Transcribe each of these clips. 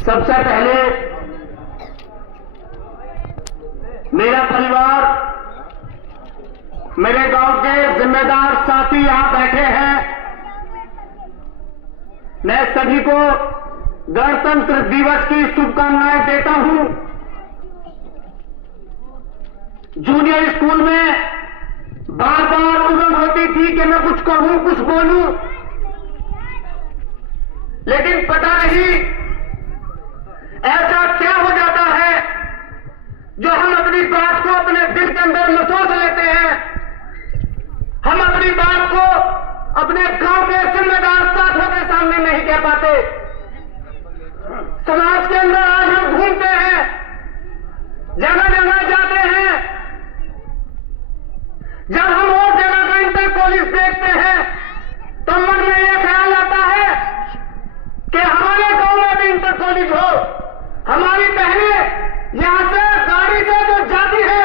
सबसे पहले मेरा परिवार, मेरे गांव के जिम्मेदार साथी यहां बैठे हैं, मैं सभी को गणतंत्र दिवस की शुभकामनाएं देता हूं। जूनियर स्कूल में बार बार उम्मीद होती थी कि मैं कुछ कहूं, कुछ बोलूं, लेकिन पता नहीं ऐसा क्या हो जाता है जो हम अपनी बात को अपने दिल के अंदर महसूस लेते हैं। हम अपनी बात को अपने गांव के जिम्मेदार साथियों के सामने नहीं कह पाते। समाज के अंदर आज हम घूमते हैं, जगह जगह जाते हैं, जब हम और जगह का इंटर कॉलेज देखते हैं तो मन में यह ख्याल आता है कि हमारे गांव में भी इंटर कॉलेज हो, हमारी बहनें यहां से गाड़ी से जो जाती है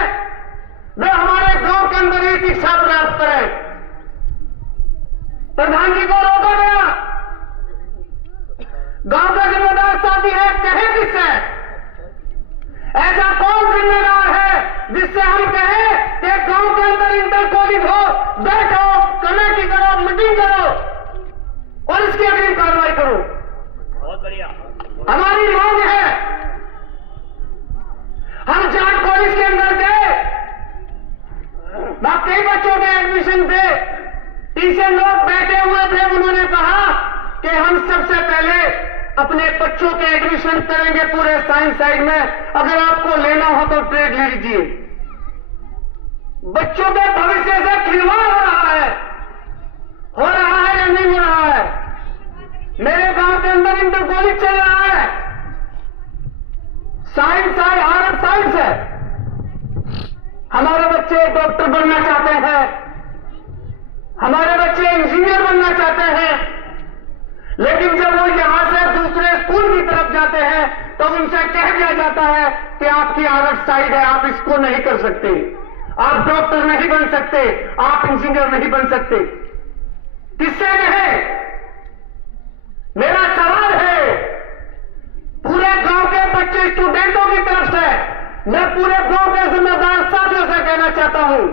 वे हमारे गांव के अंदर ही शिक्षा प्राप्त करें। प्रधान जी को रोका गया, गांव का जिम्मेदार साथी है, कहे किससे? ऐसा कौन जिम्मेदार है जिससे हम कहें कि गांव के अंदर इंटर कॉलेज हो, बैठो, कमेटी करो, मीटिंग करो और इसकी अग्रिम कार्रवाई करो। बहुत बढ़िया। हमारी मांग है, हम जाट कॉलेज के अंदर गए, वहां कई बच्चों के एडमिशन थे, टीचर लोग बैठे हुए थे, उन्होंने कहा कि हम सबसे पहले अपने बच्चों के एडमिशन करेंगे पूरे साइंस साइड में, अगर आपको लेना हो तो ट्रेड ले लीजिए। बच्चों के भविष्य से खिलवाड़ हो रहा है या नहीं हो रहा है? मेरे गांव के अंदर इंटर कॉलेज चल रहा है, साइंस है, आर्ट साइंस है, हमारे बच्चे डॉक्टर बनना चाहते हैं, हमारे बच्चे इंजीनियर बनना चाहते हैं, लेकिन जब वो यहां से दूसरे स्कूल की तरफ जाते हैं तो उनसे कह दिया जाता है कि आपकी आर्ट साइड है, आप इसको नहीं कर सकते, आप डॉक्टर नहीं बन सकते, आप इंजीनियर नहीं बन सकते। किससे कहे? मेरा सवाल है पूरे गांव के बच्चे स्टूडेंटों की तरफ से, मैं पूरे गांव के जिम्मेदार साथियों से कहना चाहता हूं,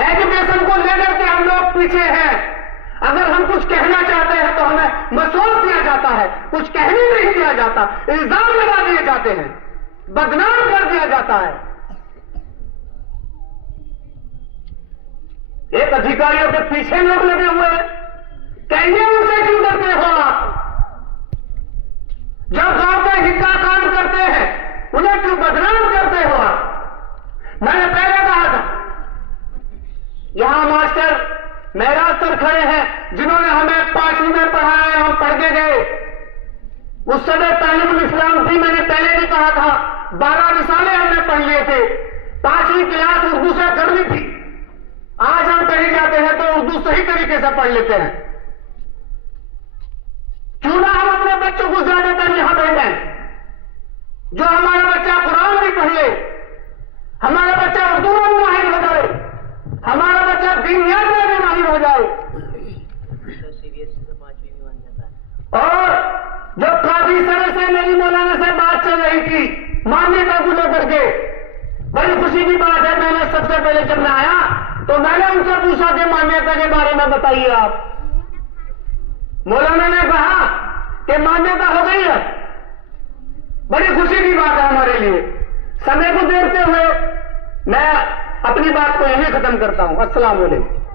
एजुकेशन को लेकर के हम लोग पीछे हैं। अगर हम कुछ कहना चाहते हैं तो हमें महसूस दिया जाता है, कुछ कहने नहीं दिया जाता, इल्जाम लगा दिए जाते हैं, बदनाम कर दिया जाता है। एक अधिकारियों के पीछे लोग लगे हुए हैं, कहिए उनसे क्यों डरते हो आप? जब गांव के हित का काम करते हैं उन्हें क्यों बदनाम करते हो आप? मैंने पहले कहा था, यहां मास्टर मेहराज सर खड़े हैं जिन्होंने हमें 5वीं में पढ़ाया, हम पढ़ के गए। उस समय तालीमुल इस्लाम थी, मैंने पहले भी कहा था, 12 रिसाले हमने पढ़ लिए थे, 5वीं क्लास उर्दू से करनी थी। आज हम कहीं जाते हैं तो उर्दू सही तरीके से पढ़ लेते हैं। क्यों ना हम अपने बच्चों को ज्यादातर यहां भेजें, जो हमारा बच्चा कुरान भी पढ़ ले, हमारा बच्चा उर्दू में भी माहिर हो जाए, हमारा बच्चा दीनियात में भी माहिर हो जाए। और जो काफी समय से मेरी मौलाना से बात चल रही थी मान्यता को लेकर के, बड़ी खुशी की बात है, मैंने सबसे पहले जब मैं आया तो मैंने उनसे पूछा कि मान्यता के बारे में बताइए आप। मौलाना ने कहा कि मान्यता हो गई है। बड़ी खुशी की बात है हमारे लिए। समय को देखते हुए मैं अपनी बात को यहीं खत्म करता हूं। अस्सलाम वालेकुम।